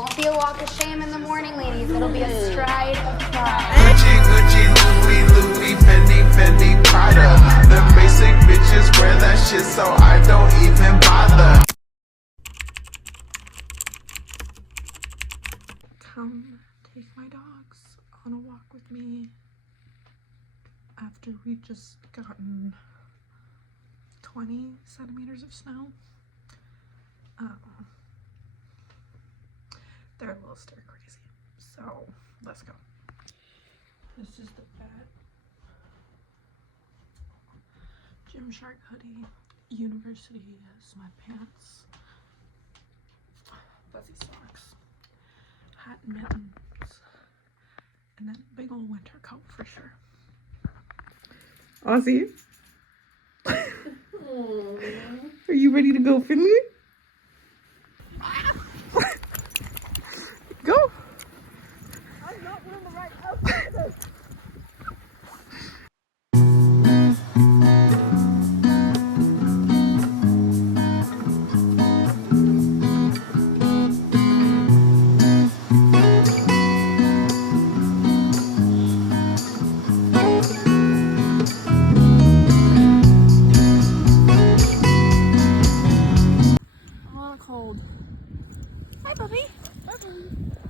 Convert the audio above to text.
Won't be a walk of shame in the morning, ladies. It'll be a stride of pride. Gucci, Gucci, Louis, Louis, Fendi, Fendi, Prada. The basic bitches wear that shit, so I don't even bother. Come take my dogs on a walk with me after we just gotten 20 centimeters of snow. They're a little stir crazy, so let's go. This is the bed. Gymshark hoodie, university sweatpants, fuzzy socks, hat and mittens, and then big old winter coat for sure. Ozzy, are you ready to go, Finley? Go. I'm not wearing the right outfit. I'm a little cold. Hi, puppy. Hi, puppy.